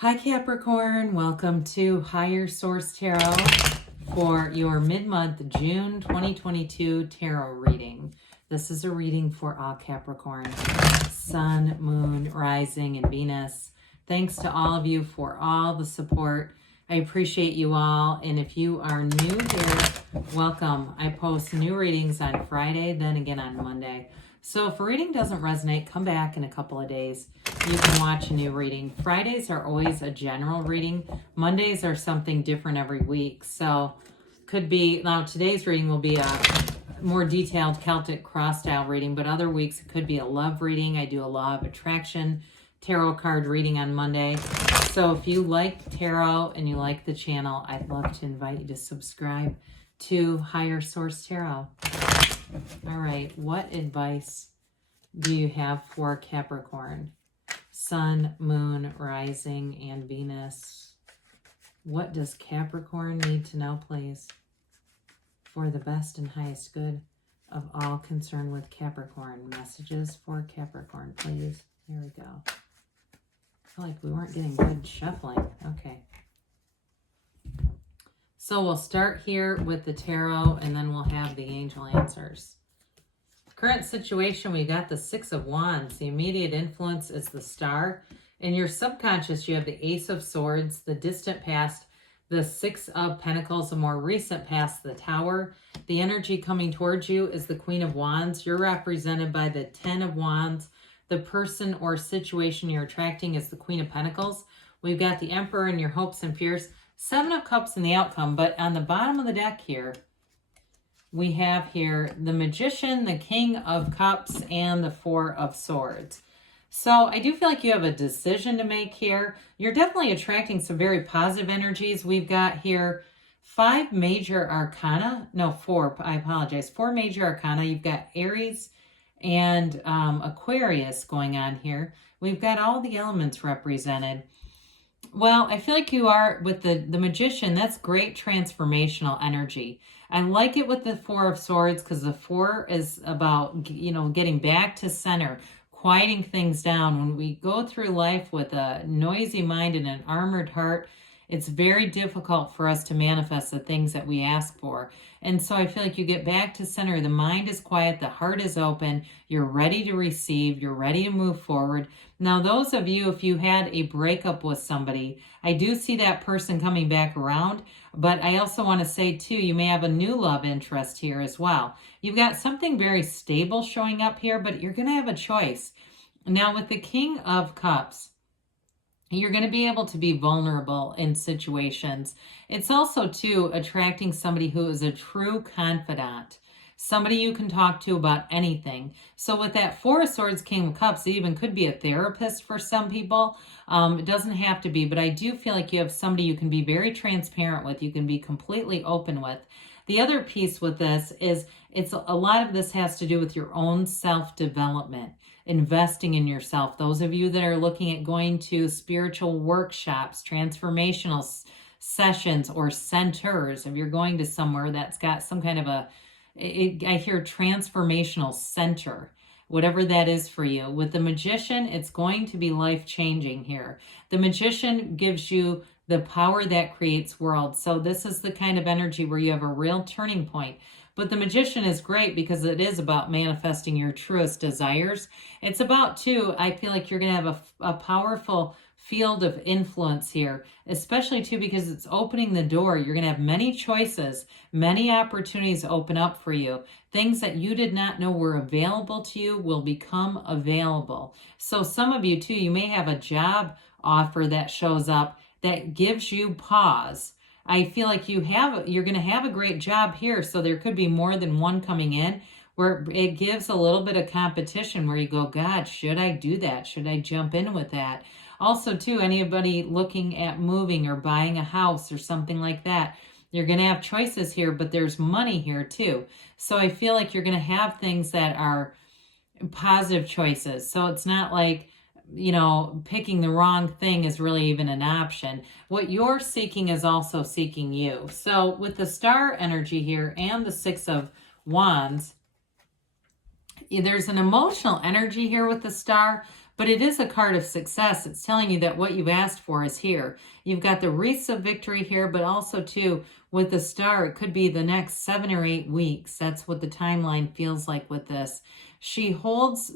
Hi Capricorn, welcome to Higher Source Tarot for your mid-month June 2022 tarot reading. This is a reading for all Capricorn, Sun, Moon, Rising, and Venus. Thanks to all of you for all the support. I appreciate you all, and if you are new here, welcome. I post new readings on Friday, then again on Monday. So if a reading doesn't resonate, come back in a couple of days. You can watch a new reading. Fridays are always a general reading. Mondays are something different every week. So could be, now today's reading will be a more detailed Celtic cross style reading, but other weeks it could be a love reading. I do a law of attraction tarot card reading on Monday. So if you like tarot and you like the channel, I'd love to invite you to subscribe to Higher Source Tarot. All right, what advice do you have for Capricorn? Sun, Moon, Rising, and Venus. What does Capricorn need to know, please, for the best and highest good of all concerned with Capricorn? Messages for Capricorn, please. Here we go. I feel like we weren't getting good shuffling. Okay. So we'll start here with the tarot, and then we'll have the angel answers. Current situation, we got the Six of Wands. The immediate influence is the Star. In your subconscious, you have the Ace of Swords, the distant past, the Six of Pentacles, the more recent past, the Tower. The energy coming towards you is the Queen of Wands. You're represented by the Ten of Wands. The person or situation you're attracting is the Queen of Pentacles. We've got the Emperor and your hopes and fears. Seven of Cups in the outcome, but on the bottom of the deck here, we have here the Magician, the King of Cups, and the Four of Swords. So I do feel like you have a decision to make here. You're definitely attracting some very positive energies. We've got here four major arcana. Four major arcana. You've got Aries and Aquarius going on here. We've got all the elements represented. Well, I feel like you are with the Magician. That's great transformational energy. I like it with the Four of Swords because the Four is about, getting back to center, quieting things down. When we go through life with a noisy mind and an armored heart, it's very difficult for us to manifest the things that we ask for. And so I feel like you get back to center. The mind is quiet. The heart is open. You're ready to receive. You're ready to move forward. Now, those of you, if you had a breakup with somebody, I do see that person coming back around. But I also want to say, too, you may have a new love interest here as well. You've got something very stable showing up here, but you're going to have a choice. Now, with the King of Cups, you're going to be able to be vulnerable in situations. It's also, too, attracting somebody who is a true confidant, somebody you can talk to about anything. So with that Four of Swords, King of Cups, it even could be a therapist for some people. It doesn't have to be, but I do feel like you have somebody you can be very transparent with, you can be completely open with. The other piece with this is a lot of this has to do with your own self-development, investing in yourself. Those of you that are looking at going to spiritual workshops, transformational sessions, or centers, if you're going to somewhere that's got some kind of I hear transformational center, whatever that is for you. With the Magician, it's going to be life-changing here. The Magician gives you the power that creates worlds. So this is the kind of energy where you have a real turning point. But the Magician is great because it is about manifesting your truest desires. It's about, too, I feel like you're going to have a powerful field of influence here, especially, too, because it's opening the door. You're going to have many choices, many opportunities open up for you. Things that you did not know were available to you will become available. So some of you, too, you may have a job offer that shows up that gives you pause. I feel like you're going to have a great job here, so there could be more than one coming in where it gives a little bit of competition where you go, God, should I do that? Should I jump in with that? Also, too, anybody looking at moving or buying a house or something like that, you're going to have choices here, but there's money here, too. So I feel like you're going to have things that are positive choices. So it's not like, picking the wrong thing is really even an option. What you're seeking is also seeking you. So with the Star energy here and the Six of Wands, there's an emotional energy here with the Star, but it is a card of success. It's telling you that what you've asked for is here. You've got the wreaths of victory here, but also too, with the star, it could be the next 7 or 8 weeks. That's what the timeline feels like with this. She holds,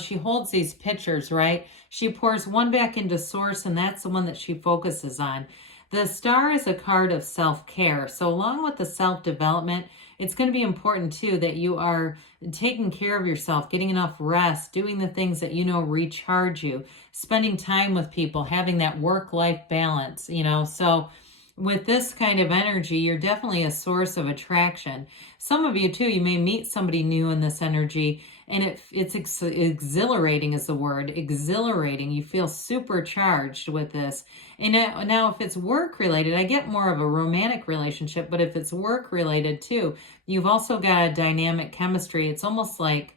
she holds these pictures, right? She pours one back into source, and that's the one that she focuses on. The star is a card of self-care. So along with the self-development, it's going to be important too that you are taking care of yourself, getting enough rest, doing the things that recharge you, spending time with people, having that work-life balance, So with this kind of energy, you're definitely a source of attraction. Some of you too, you may meet somebody new in this energy, and it's exhilarating is the word, exhilarating. You feel supercharged with this. And now if it's work related, I get more of a romantic relationship, but if it's work related too, you've also got a dynamic chemistry. It's almost like,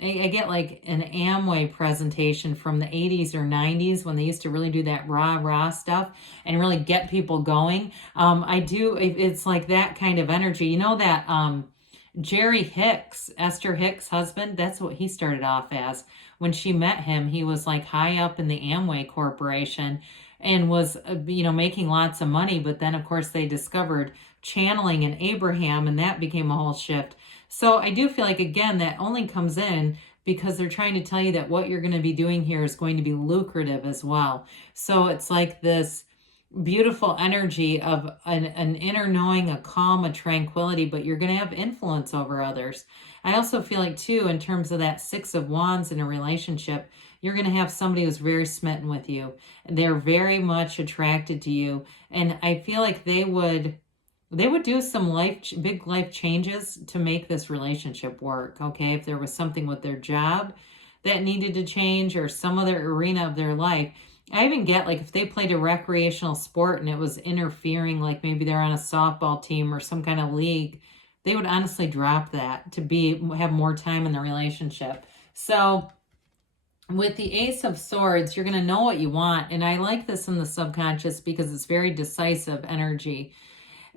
I get like an Amway presentation from the 80s or 90s when they used to really do that rah stuff and really get people going. It's like that kind of energy. You know that Jerry Hicks, Esther Hicks' husband, that's what he started off as. When she met him, he was like high up in the Amway Corporation and was, making lots of money. But then, of course, they discovered channeling in Abraham, and that became a whole shift. So I do feel like, again, that only comes in because they're trying to tell you that what you're going to be doing here is going to be lucrative as well. So it's like this beautiful energy of an inner knowing, a calm, a tranquility, but you're going to have influence over others. I also feel like, too, in terms of that 6 of Wands in a relationship, you're going to have somebody who's very smitten with you. They're very much attracted to you. And I feel like they would do some big life changes to make this relationship work, okay? If there was something with their job that needed to change or some other arena of their life. I even get, like, if they played a recreational sport and it was interfering, like maybe they're on a softball team or some kind of league, they would honestly drop that to have more time in the relationship. So with the Ace of Swords, you're going to know what you want. And I like this in the subconscious because it's very decisive energy.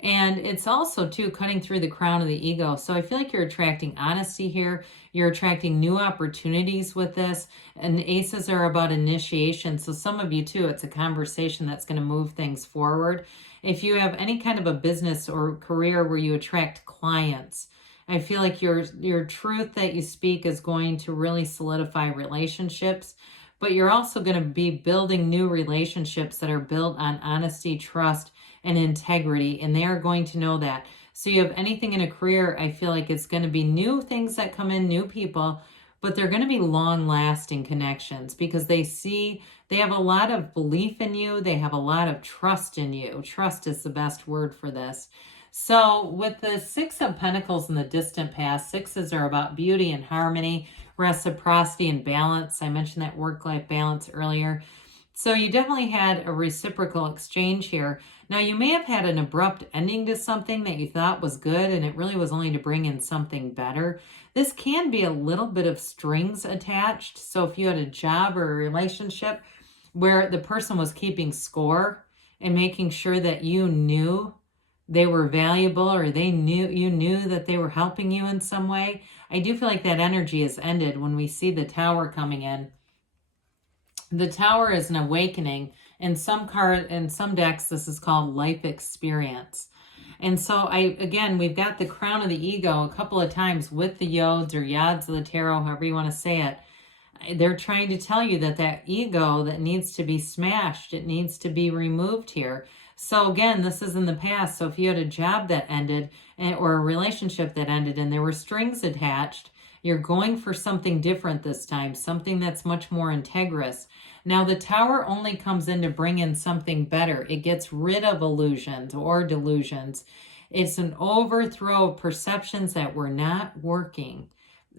And it's also, too, cutting through the crown of the ego. So I feel like you're attracting honesty here. You're attracting new opportunities with this. And aces are about initiation. So some of you, too, it's a conversation that's going to move things forward. If you have any kind of a business or career where you attract clients, I feel like your truth that you speak is going to really solidify relationships. But you're also going to be building new relationships that are built on honesty, trust, and integrity, and they are going to know that. So you have anything in a career, I feel like it's going to be new things that come in, new people, but they're going to be long-lasting connections because they have a lot of belief in you. They have a lot of trust in you. Trust is the best word for this. So with the 6 of Pentacles in the distant past, 6s are about beauty and harmony, reciprocity and balance. I mentioned that work-life balance earlier. So you definitely had a reciprocal exchange here. Now, you may have had an abrupt ending to something that you thought was good, and it really was only to bring in something better. This can be a little bit of strings attached. So if you had a job or a relationship where the person was keeping score and making sure that you knew they were valuable or you knew that they were helping you in some way, I do feel like that energy has ended when we see the Tower coming in. The Tower is an awakening. In some decks, this is called life experience. And so we've got the crown of the ego a couple of times with the yods or yads of the tarot, however you want to say it. They're trying to tell you that ego that needs to be smashed, it needs to be removed here. So again, this is in the past. So if you had a job that ended or a relationship that ended and there were strings attached, you're going for something different this time, something that's much more integrous. Now, the Tower only comes in to bring in something better. It gets rid of illusions or delusions. It's an overthrow of perceptions that were not working,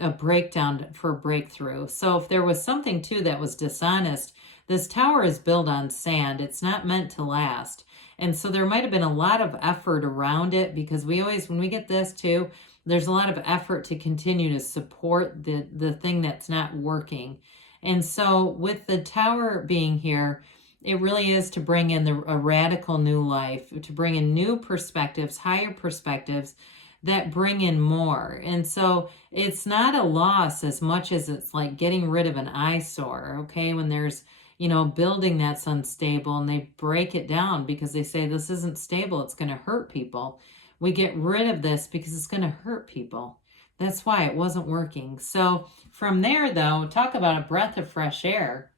a breakdown for breakthrough. So if there was something, too, that was dishonest, this Tower is built on sand. It's not meant to last. And so there might have been a lot of effort around it because when we get this, too, there's a lot of effort to continue to support the thing that's not working. And so with the Tower being here, it really is to bring in a radical new life, to bring in new perspectives, higher perspectives that bring in more. And so it's not a loss as much as it's like getting rid of an eyesore, okay? When there's, you know, building that's unstable and they break it down because they say this isn't stable, it's going to hurt people. We get rid of this because it's going to hurt people. That's why it wasn't working. So from there, though, talk about a breath of fresh air.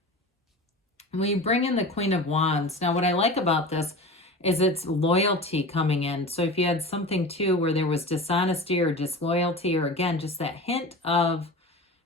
We bring in the Queen of Wands. Now, what I like about this is it's loyalty coming in. So if you had something too where there was dishonesty or disloyalty, or again, just that hint of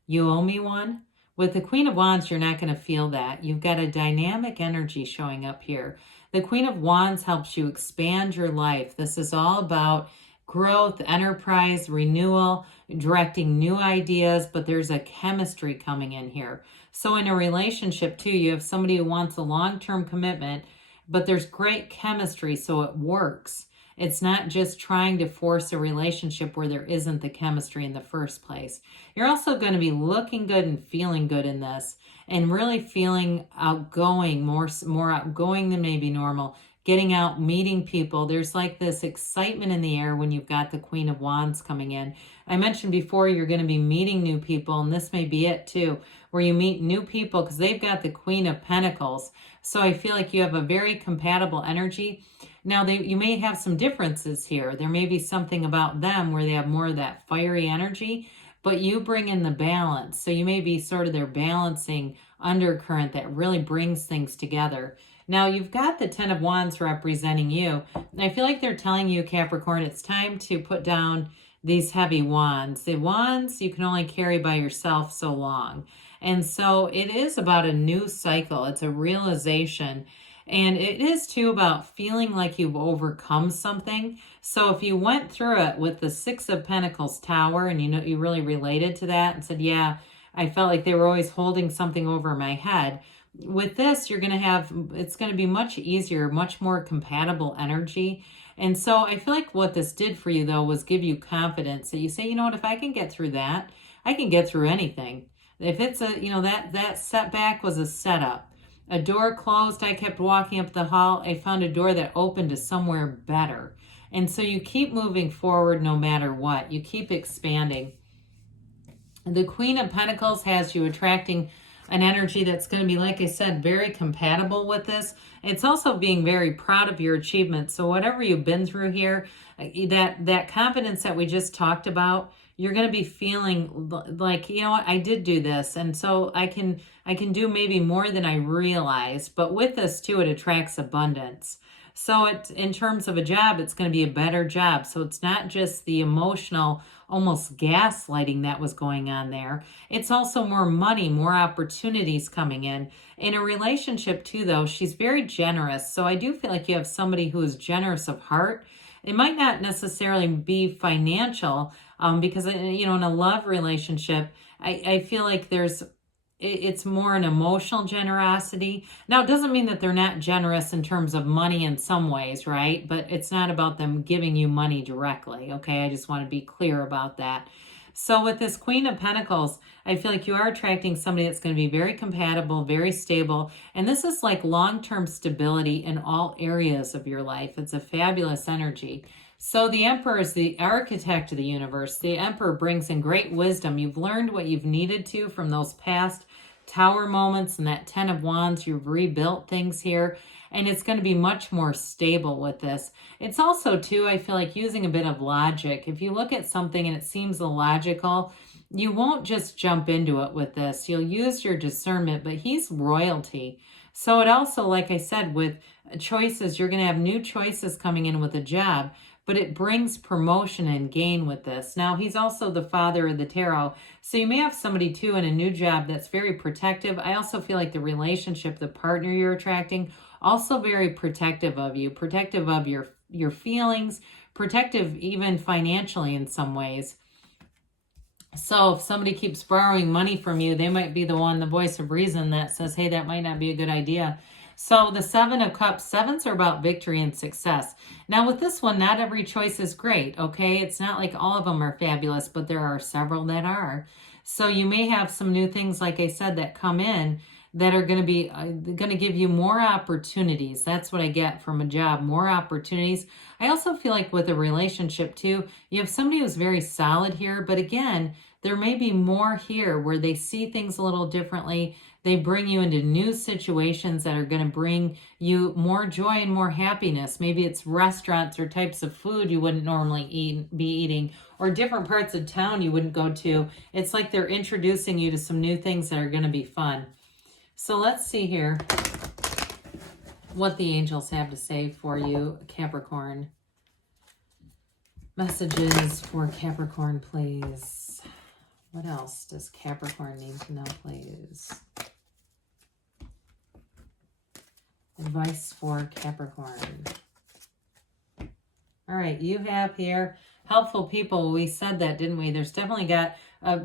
you owe me one, with the Queen of Wands, you're not going to feel that. You've got a dynamic energy showing up here. The Queen of Wands helps you expand your life. This is all about growth, enterprise, renewal, directing new ideas, but there's a chemistry coming in here. So in a relationship too, you have somebody who wants a long-term commitment, but there's great chemistry, so it works. It's not just trying to force a relationship where there isn't the chemistry in the first place. You're also going to be looking good and feeling good in this, and really feeling outgoing, more outgoing than maybe normal, getting out, meeting people. There's like this excitement in the air when you've got the Queen of Wands coming in. I mentioned before you're going to be meeting new people, and this may be it too, where you meet new people because they've got the Queen of Pentacles. So I feel like you have a very compatible energy. Now, you may have some differences here. There may be something about them where they have more of that fiery energy, but you bring in the balance. So you may be sort of their balancing undercurrent that really brings things together. Now, you've got the Ten of Wands representing you. I feel like they're telling you, Capricorn, it's time to put down these heavy wands. The wands you can only carry by yourself so long. And so it is about a new cycle. It's a realization. And it is too about feeling like you've overcome something. So if you went through it with the Six of Pentacles Tower and you know you really related to that and said, yeah, I felt like they were always holding something over my head. With this, you're going to have, it's going to be much easier, much more compatible energy. And so I feel like what this did for you, though, was give you confidence that you say, you know what, if I can get through that, I can get through anything. If it's a, you know, that setback was a setup. A door closed, I kept walking up the hall. I found a door that opened to somewhere better. And so you keep moving forward no matter what. You keep expanding. The Queen of Pentacles has you attracting an energy that's going to be, like I said, very compatible with this. It's also being very proud of your achievements. So whatever you've been through here, that confidence that we just talked about, you're going to be feeling like, you know what, I did do this. And so I can do maybe more than I realized. But with this too, it attracts abundance. So it's, in terms of a job, it's going to be a better job. So it's not just the emotional, almost gaslighting that was going on there. It's also more money, more opportunities coming in. In a relationship too, though, she's very generous. So I do feel like you have somebody who is generous of heart. It might not necessarily be financial, because, you know, in a love relationship, I feel like it's more an emotional generosity. Now, it doesn't mean that they're not generous in terms of money in some ways, right? But it's not about them giving you money directly, okay? I just want to be clear about that. So with this Queen of Pentacles, I feel like you are attracting somebody that's going to be very compatible, very stable. And this is like long-term stability in all areas of your life. It's a fabulous energy. So the Emperor is the architect of the universe. The Emperor brings in great wisdom. You've learned what you've needed to from those past Tower moments and that Ten of Wands. You've rebuilt things here, and it's going to be much more stable with this. It's also, too, I feel like using a bit of logic. If you look at something and it seems illogical, you won't just jump into it with this. You'll use your discernment, but he's royalty. So it also, like I said, with choices, you're going to have new choices coming in with a job, but it brings promotion and gain with this. Now, he's also the father of the tarot. So you may have somebody, too, in a new job that's very protective. I also feel like the relationship, the partner you're attracting, also very protective of you, protective of your feelings, protective even financially in some ways. So if somebody keeps borrowing money from you, they might be the one, the voice of reason that says, hey, that might not be a good idea. So the Seven of Cups, sevens are about victory and success. Now with this one, not every choice is great, okay? It's not like all of them are fabulous, but there are several that are. So you may have some new things, like I said, that come in that are going to give you more opportunities. That's what I get from a job, more opportunities. I also feel like with a relationship too, you have somebody who's very solid here, but again, there may be more here where they see things a little differently. They bring you into new situations that are going to bring you more joy and more happiness. Maybe it's restaurants or types of food you wouldn't normally be eating, or different parts of town you wouldn't go to. It's like they're introducing you to some new things that are going to be fun. So let's see here what the angels have to say for you, Capricorn. Messages for Capricorn, please. What else does Capricorn need to know, please? Advice for Capricorn. All right, you have here helpful people. We said that, didn't we? There's definitely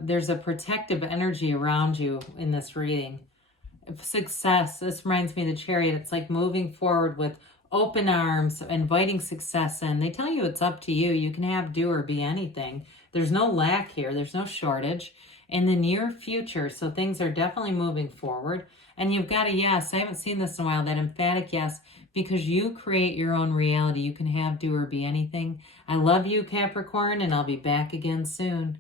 there's a protective energy around you in this reading. Success. This reminds me of the Chariot. It's like moving forward with open arms, inviting success in. They tell you it's up to you. You can have, do, or be anything. There's no lack here. There's no shortage in the near future. So things are definitely moving forward. And you've got a yes. I haven't seen this in a while, that emphatic yes, because you create your own reality. You can have, do, or be anything. I love you, Capricorn, and I'll be back again soon.